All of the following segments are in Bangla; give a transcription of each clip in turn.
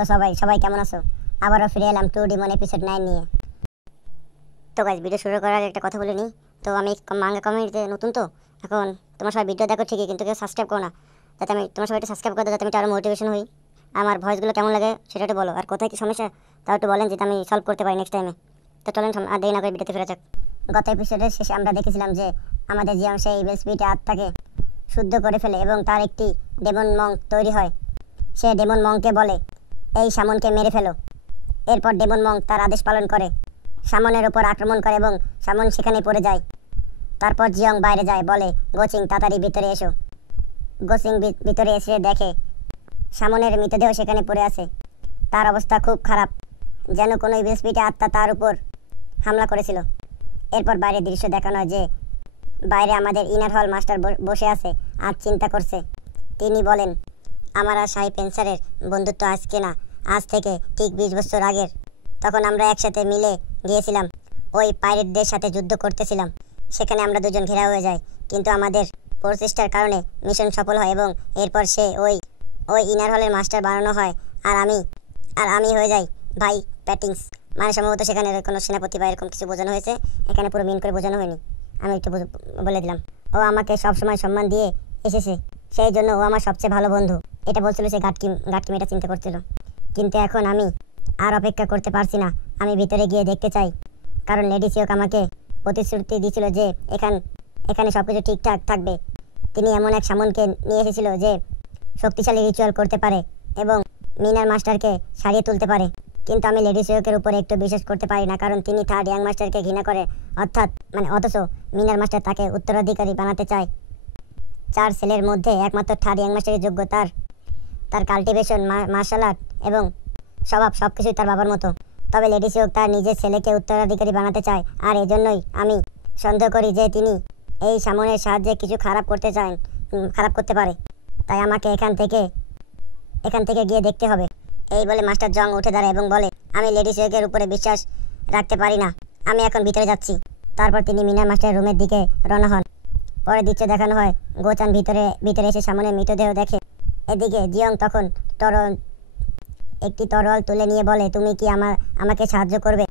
তো সবাই সবাই কেমন আছো? আবারও ফিরে এলাম টু ডিমন এপিসোড 9 নিয়ে। তো গাইস, ভিডিও শুরু করার আগে একটা কথা বলে নিই। তো আমি মাঙ্গা কমিউনিটিতে নতুন, তো এখন তোমার সবাই ভিডিও দেখো ঠিকই, কিন্তু কেউ সাবস্ক্রাইব করো না। যাতে আমি তোমার সবাই একটু সাবস্ক্রাইব করে দাও, যাতে আমি আরও মোটিভেশন হই। আমার ভয়েসগুলো কেমন লাগে সেটা একটু বলো, আর কোথায় কি সমস্যা তাও একটু বলেন, যেটা আমি সলভ করতে পারি নেক্সট টাইমে। তো চলেন আর দেরি না করে ভিডিওতে ফেরা যাক। গত এপিসোডের শেষে আমরা দেখেছিলাম যে আমাদের জিয়াং সেই ইভিল স্পিরিটের আত্মাকে শুদ্ধ করে ফেলে এবং তার একটি ডেমন মঙ্ক তৈরি হয়। সে ডেমন মঙ্ককে বলে, এই শামনকে মেরে ফেলো। এরপর ডেমন মঙ্ক তার আদেশ পালন করে, শামনের উপর আক্রমণ করে এবং শামন সেখানে পড়ে যায়। তারপর জিয়ং বাইরে যায়, বলে গোচিং তাড়াতাড়ি ভিতরে এসো। গোচিং ভিতরে এসে দেখে শামনের মৃতদেহ সেখানে পড়ে আছে। তার অবস্থা খুব খারাপ, যেন কোনো ইভিল স্পিরিটের আত্মা তার উপর হামলা করেছিল। এরপর বাইরের দৃশ্য দেখানো হয় যে বাইরে আমাদের ইনার হল মাস্টার বসে আছে আর চিন্তা করছে। তিনি বলেন, আমার আর শাহি পেন্সারের বন্ধুত্ব আজকে না, আজ থেকে ঠিক 20 বছর আগের। তখন আমরা একসাথে মিলে গিয়েছিলাম, ওই পাইরেটদের সাথে যুদ্ধ করতেছিলাম। সেখানে আমরা দুজন ঘেরা হয়ে যাই, কিন্তু আমাদের প্রচেষ্টার কারণে মিশন সফল হয় এবং এরপর সে ওই ইনার হলের মাস্টার বানানো হয় আর আমি হয়ে যাই ভাই প্যাটিংস। মানে সম্ভবত সেখানে কোনো সেনাপতি বা এরকম কিছু বোঝানো হয়েছে, এখানে পুরো মিন করে বোঝানো হয়নি, আমি একটু বলে দিলাম। ও আমাকে সবসময় সম্মান দিয়ে এসেছে, সেই জন্য ও আমার সবচেয়ে ভালো বন্ধু। এটা বলছিল সে গাটকিম এটা চিন্তা করছিল। কিন্তু এখন আমি আর অপেক্ষা করতে পারছি না, আমি ভিতরে গিয়ে দেখতে চাই। কারণ লেডি সিওক আমাকে প্রতিশ্রুতি দিয়েছিল যে এখানে সব কিছু ঠিকঠাক থাকবে। তিনি এমন এক শামনকে নিয়ে এসেছিল যে শক্তিশালী রিচুয়াল করতে পারে এবং মিনার মাস্টারকে সারিয়ে তুলতে পারে। কিন্তু আমি লেডি সিওকের উপরে একটু বিশ্বাস করতে পারি না, কারণ তিনি থার্ড ইয়াং মাস্টারকে ঘৃণা করে, অথচ মিনার মাস্টার তাকে উত্তরাধিকারী বানাতে চায়। 4 ছেলের মধ্যে একমাত্র থার্ড ইয়াং মাস্টারের যোগ্য। তার কাল্টিভেশন, মার্শাল আর্ট এবং স্বভাব সবকিছুই তার বাবার মতো। তবে লেডি সিওক তার নিজের ছেলেকে উত্তরাধিকারী বানাতে চায়, আর এজন্যই আমি সন্দেহ করি যে তিনি এই শামনের সাহায্যে কিছু খারাপ করতে পারে। তাই আমাকে এখান থেকে গিয়ে দেখতে হবে। এই বলে মাস্টার জং উঠে দাঁড়ায় এবং বলে, আমি লেডি সিওকের উপরে বিশ্বাস রাখতে পারি না, আমি এখন ভিতরে যাচ্ছি। তারপর তিনি মিনার মাস্টারের রুমের দিকে রওনা হন। পরে দৃশ্য দেখানো হয়, গোচান ভিতরে এসে সামনের মৃতদেহ দেখে। এদিকে জিয়ং তখন একটি তরোয়াল তুলে নিয়ে বলে, তুমি কি আমাকে সাহায্য করবে?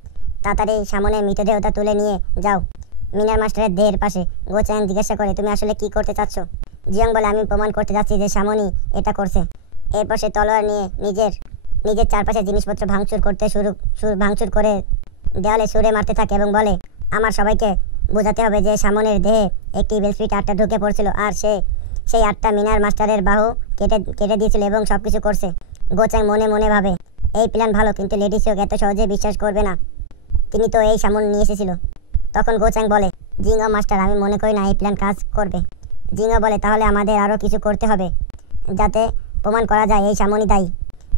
তাড়াতাড়ি সামনের মৃতদেহটা তুলে নিয়ে যাও। মিনার মাস্টারের দেহের পাশে গোচান জিজ্ঞাসা করে, তুমি আসলে কি করতে চাচ্ছ? জিয়ং বলে, আমি প্রমাণ করতে যাচ্ছি যে সামনই এটা করছে। এরপর সে তলোয়ার নিয়ে নিজের চারপাশে জিনিসপত্র ভাঙচুর করে দেওয়ালে ছুঁড়ে মারতে থাকে এবং বলে, আমার সবাইকে বোঝাতে হবে যে সামনের দেহে একটি ইভিল স্পিরিট আত্মা ঢুকে পড়ছিল, আর সেই আত্মা মিনার মাস্টারের বাহু কেটে দিয়েছিল এবং সবকিছু করছে। গোচাং মনে মনে ভাবে, এই প্ল্যান ভালো, কিন্তু লেডি সিওক এত সহজে বিশ্বাস করবে না, তিনি তো এই সামন নিয়ে এসেছিল। তখন গোচাং বলে, জিঙ্গা মাস্টার, আমি মনে করি না এই প্ল্যান কাজ করবে। জিঙ্গা বলে, তাহলে আমাদের আরও কিছু করতে হবে যাতে প্রমাণ করা যায় এই সামনই দায়ী।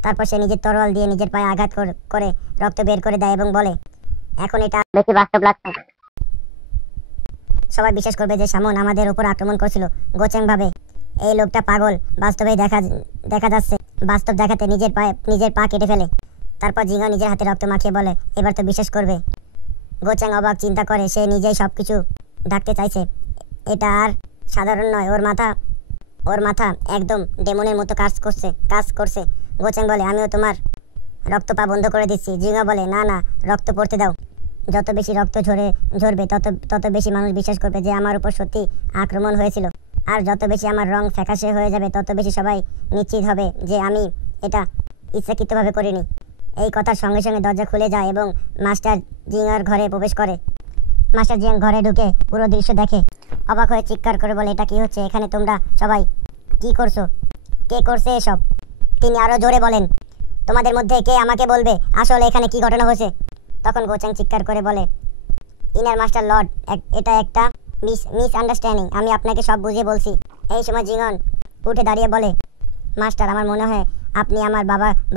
তারপর সে নিজের তরোয়াল দিয়ে নিজের পায়ে আঘাত করে রক্ত বের করে দেয় এবং বলে, এখন এটা বেশি বাস্তব লাগছে, সবাই বিশ্বাস করবে যে সামন আমাদের উপর আক্রমণ করছিল। গোচাং ভাবে, এই লোকটা পাগল, বাস্তবেই দেখা যাচ্ছে বাস্তব দেখাতে নিজের পা কেটে ফেলে। তারপর জিঙ্গা নিজের হাতে রক্ত মাখিয়ে বলে, এবার তো বিশ্বাস করবে। গোচাং অবাক, চিন্তা করে সে নিজেই সবকিছু ঢাকতে চাইছে। এটা আর সাধারণ নয়, ওর মাথা একদম ডেমনের মতো কাজ করছে। গোচাং বলে, আমিও তোমার রক্ত পা বন্ধ করে দিচ্ছি। জিঙ্গা বলে, না, রক্ত পড়তে দাও। যত বেশি রক্ত ঝরবে তত বেশি মানুষ বিশ্বাস করবে যে আমার উপর সত্যি আক্রমণ হয়েছিল, আর যত বেশি আমার রং ফ্যাকাশে হয়ে যাবে তত বেশি সবাই নিশ্চিত হবে যে আমি এটা ইচ্ছাকৃতভাবে করিনি। এই কথার সঙ্গে সঙ্গে দরজা খুলে যায় এবং মাস্টার জিঙ্গার ঘরে প্রবেশ করে। মাস্টার জিয়াং ঘরে ঢুকে পুরো দৃশ্য দেখে, অবাক হয়ে চিৎকার করে বলে, এটা কি হচ্ছে? এখানে তোমরা সবাই কি করছো? কে করছে এসব? তিনি আরও জোরে বলেন, তোমাদের মধ্যে কে আমাকে বলবে আসলে এখানে কি ঘটনা হয়েছে? তখন গোচাং চিৎকার করে বলে, ইনার মাস্টার লর্ড, এটা একটা মিসআন্ডারস্ট্যান্ডিং, আমি আপনাকে সব বুঝিয়ে বলছি। এই সময় জিঙ্গন উঠে দাঁড়িয়ে বলে, মাস্টার, আমার মনে হয় আপনি আমার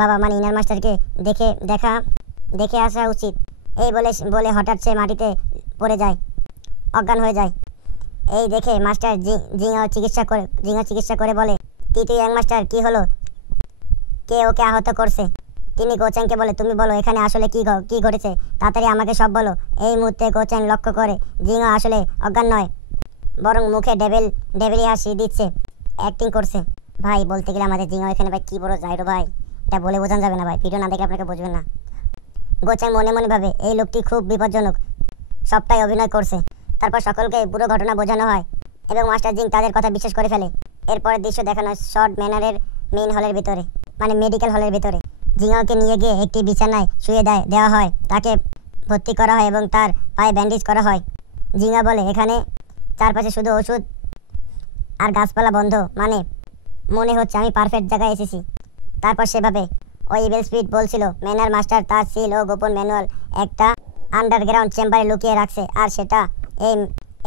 বাবা মানে ইনার মাস্টারকে দেখে আসা উচিত। এই বলে হঠাৎ সে মাটিতে পড়ে যায়, অজ্ঞান হয়ে যায়। এই দেখে মাস্টার জিঙ্গা চিকিৎসা করে বলে, তৃতীয় ইয়াং মাস্টার, কি হলো? কে ওকে আহত করছে? তিনি গোচাংকে বলে, তুমি বলো এখানে আসলে কি ঘটেছে, তাড়াতাড়ি আমাকে সব বলো। এই মুহূর্তে গোচাং লক্ষ্য করে জিঙ্গা আসলে অজ্ঞান নয়, বরং মুখে ডেভিলি হাসি দিচ্ছে, অ্যাক্টিং করছে। ভাই, বলতে গেলে আমাদের জিঙ্গা এখানে ভাই কি বড় জাইরো ভাই, এটা বলে বোঝানো যাবে না ভাই, ভিডিও না দেখলে আপনাকে বুঝবেন না। গোচ্যাং মনে মনে ভাবে এই লোকটি খুব বিপজ্জনক, সবটাই অভিনয় করছে। তারপর সকলকে পুরো ঘটনা বোঝানো হয় এবং মাস্টার জিং তাদের কথা বিশ্বাস করে ফেলে। এরপরের দৃশ্য দেখানো হয় শর্ট ম্যানারের মেইন হলের ভিতরে, মানে মেডিকেল হলের ভিতরে। জিঙাওকে নিয়ে গিয়ে একটি বিছানায় শুয়ে দেওয়া হয়, তাকে ভর্তি করা হয় এবং তার পায়ে ব্যান্ডেজ করা হয়। জিঙা বলে এখানে চারপাশে শুধু ওষুধ আর গাছপালা বন্ধ, মানে মনে হচ্ছে আমি পারফেক্ট জায়গায় এসেছি। তারপর সেভাবে ওই ইভেল স্পিড বলছিল ম্যানার মাস্টার তার সিল ও গোপন ম্যানুয়াল একটা আন্ডারগ্রাউন্ড চেম্বারে লুকিয়ে রাখছে, আর সেটা এই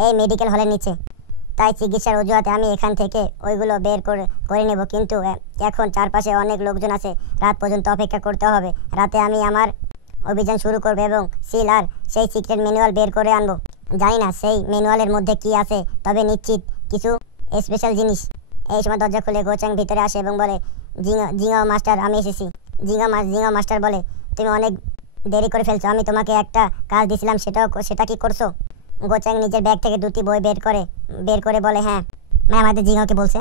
এই মেডিকেল হলের নিচে। তাই চিকিৎসার অজুহাতে আমি এখান থেকে ওইগুলো বের করে নেব, কিন্তু এখন চারপাশে অনেক লোকজন আছে, রাত পর্যন্ত অপেক্ষা করতে হবে। রাতে আমি আমার অভিযান শুরু করব এবং সিল আর সেই সিক্রেট ম্যানুয়াল বের করে আনবো। জানি না সেই ম্যানুয়ালের মধ্যে কি আছে, তবে নিশ্চিত কিছু স্পেশাল জিনিস। এই সময় দরজা খুলে গোচ্যাং ভিতরে আসে এবং বলে জিঙাও মাস্টার আমি এসেছি। জিঙাও মাস্টার বলে তুমি অনেক দেরি করে ফেলছো, আমি তোমাকে একটা কাজ দিয়েছিলাম, সেটা কি করছো? গোচ্যাং নিজের ব্যাগ থেকে দুটি বই বের করে বলে হ্যাঁ ম্যাম আমাদের জিঙাওকে বলছে।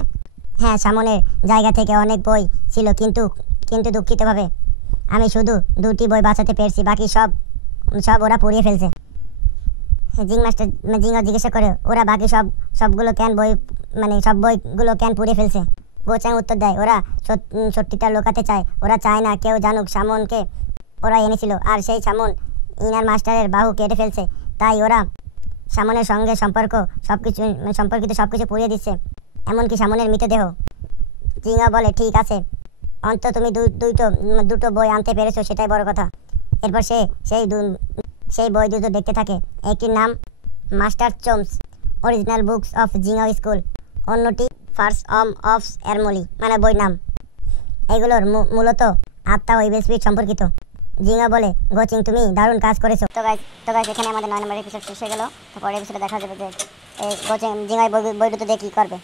হ্যাঁ, সামনের জায়গা থেকে অনেক বই ছিল, কিন্তু দুঃখিতভাবে আমি শুধু দুটি বই বাঁচাতে পেরেছি, বাকি সব ওরা পুড়িয়ে ফেলছে। জিঙাও জিজ্ঞাসা করে ওরা বাকি সবগুলো কেন সব বইগুলো কেন পুড়িয়ে ফেলছে? গোচ্যাং উত্তর দেয় ওরা সত্যিটা লুকাতে চায়, ওরা চায় না কেউ জানুক সামনকে ওরা এনেছিল, আর সেই সামন ইনার মাস্টারের বাহু কেটে ফেলছে, তাই ওরা সামনের সঙ্গে সম্পর্কিত সবকিছু পুড়িয়ে দিচ্ছে, এমনকি সামনের মৃতদেহ। জিঙা বলে ঠিক আছে, অন্তত তুমি দুটো বই আনতে পেরেছো, সেটাই বড় কথা। এরপর সেই বই দুটো দেখতে থাকে। একটির নাম মাস্টার চোমস অরিজিনাল বুকস অফ জিঙাও স্কুল, অন্যটি ফার্স্ট অফ এরমলি, মানে বই নাম। এগুলোর মূলত আত্মা ও ইভিল স্পিরিট সম্পর্কিত। জিঙা বলে গোচিং তুমি দারুণ কাজ করেছো। তো গাইস এখানে আমাদের 9 নম্বর এপিসোড শেষ হয়ে গেল। তো পরের এপিসোডে দেখা যাবে যে এই গোচিং জিঙাই বই দুটো দিয়ে কী করবে।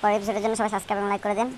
পরের এপিসোডের জন্য সবাই সাবস্ক্রাইব এবং লাইক করে দেন।